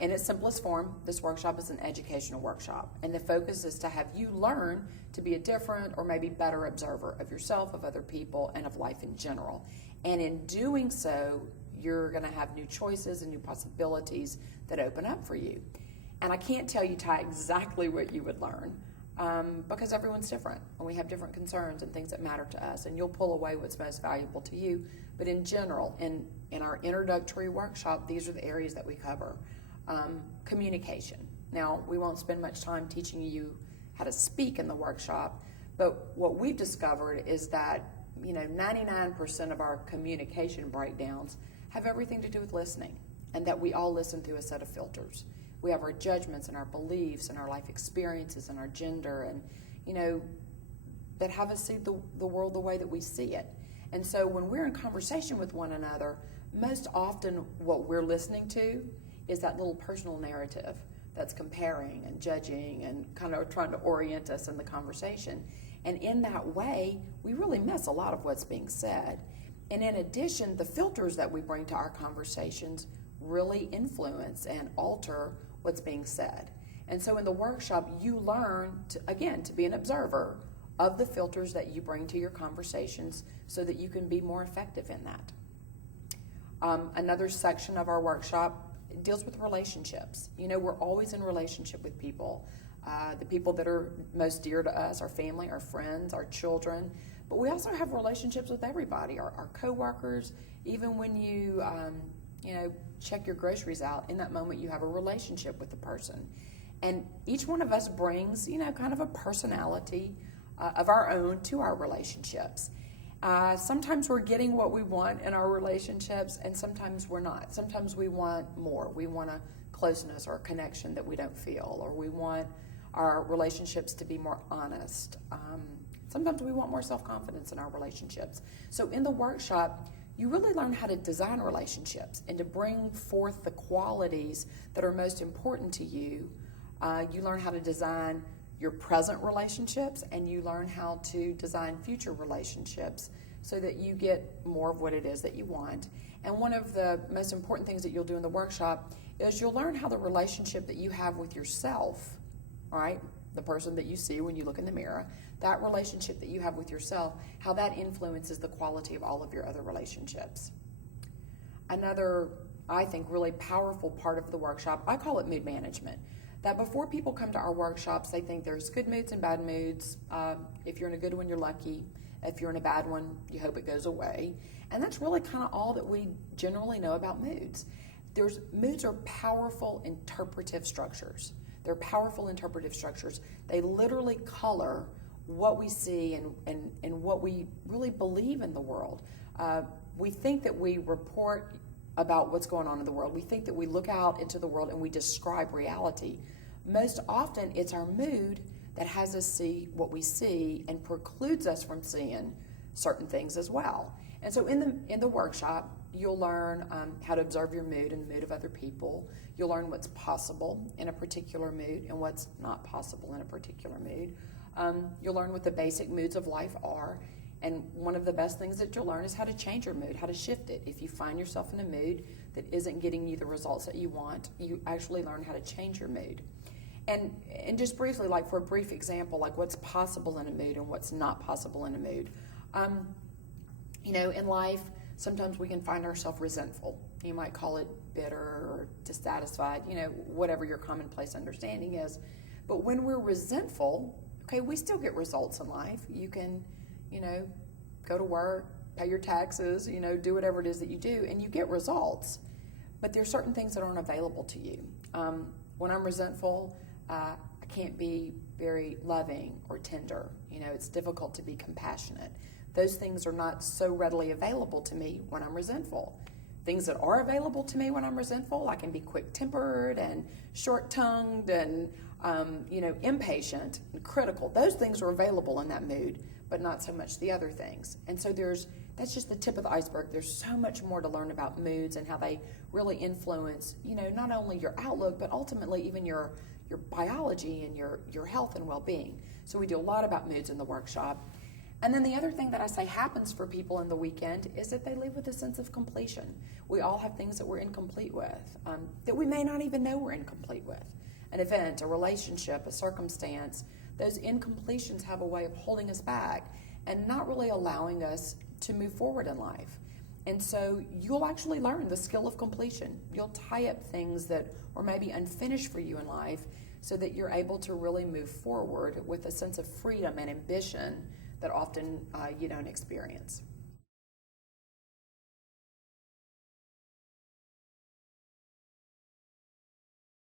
In its simplest form, this workshop is an educational workshop, and the focus is to have you learn to be a different or maybe better observer of yourself, of other people, and of life in general. And in doing so, you're going to have new choices and new possibilities that open up for you. And I can't tell you, Ty, exactly what you would learn because everyone's different, and we have different concerns and things that matter to us, and you'll pull away what's most valuable to you. But in general, in our introductory workshop, these are the areas that we cover. Communication. Now, we won't spend much time teaching you how to speak in the workshop, but what we've discovered is that 99% of our communication breakdowns have everything to do with listening, and that we all listen through a set of filters. We have our judgments and our beliefs and our life experiences and our gender, and that have us see the world the way that we see it. And so when we're in conversation with one another, most often what we're listening to is that little personal narrative that's comparing and judging and kind of trying to orient us in the conversation. And in that way, we really miss a lot of what's being said. And in addition, the filters that we bring to our conversations really influence and alter what's being said. And so in the workshop, you learn, to be an observer of the filters that you bring to your conversations so that you can be more effective in that. Another section of our workshop deals with relationships. We're always in relationship with people. The people that are most dear to us, our family, our friends, our children. But we also have relationships with everybody, our coworkers. Even when you, check your groceries out, in that moment you have a relationship with the person. And each one of us brings, kind of a personality of our own to our relationships. Sometimes we're getting what we want in our relationships, and sometimes we're not. Sometimes we want more. We want a closeness or a connection that we don't feel, or we want our relationships to be more honest. Sometimes we want more self-confidence in our relationships. So in the workshop, you really learn how to design relationships and to bring forth the qualities that are most important to you. You learn how to design your present relationships, and you learn how to design future relationships so that you get more of what it is that you want. And one of the most important things that you'll do in the workshop is you'll learn how the relationship that you have with yourself, all right, the person that you see when you look in the mirror, that relationship that you have with yourself, how that influences the quality of all of your other relationships. Another, I think, really powerful part of the workshop, I call it mood management. That before people come to our workshops, they think there's good moods and bad moods. If you're in a good one, you're lucky. If you're in a bad one, you hope it goes away. And that's really kind of all that we generally know about moods. Moods are powerful interpretive structures. They're powerful interpretive structures. They literally color what we see and what we really believe in the world. We think that we report about what's going on in the world. We think that we look out into the world and we describe reality. Most often, it's our mood that has us see what we see and precludes us from seeing certain things as well. And so in the workshop, you'll learn how to observe your mood and the mood of other people. You'll learn what's possible in a particular mood and what's not possible in a particular mood. You'll learn what the basic moods of life are. And one of the best things that you'll learn is how to change your mood, how to shift it. If you find yourself in a mood that isn't getting you the results that you want, you actually learn how to change your mood. And just briefly, like for a brief example, like what's possible in a mood and what's not possible in a mood. In life, sometimes we can find ourselves resentful. You might call it bitter or dissatisfied, whatever your commonplace understanding is. But when we're resentful, okay, we still get results in life. You can go to work, pay your taxes, do whatever it is that you do, and you get results. But there's certain things that aren't available to you. When I'm resentful, I can't be very loving or tender. It's difficult to be compassionate. Those things are not so readily available to me when I'm resentful. Things that are available to me when I'm resentful, I can be quick-tempered and short-tongued and impatient and critical. Those things are available in that mood, but not so much the other things. And so that's just the tip of the iceberg. There's so much more to learn about moods and how they really influence, not only your outlook, but ultimately even your biology and your health and well-being. So we do a lot about moods in the workshop. And then the other thing that I say happens for people in the weekend is that they live with a sense of completion. We all have things that we're incomplete with, that we may not even know we're incomplete with. An event, a relationship, a circumstance, those incompletions have a way of holding us back and not really allowing us to move forward in life. And so you'll actually learn the skill of completion. You'll tie up things that are maybe unfinished for you in life so that you're able to really move forward with a sense of freedom and ambition that often you don't experience.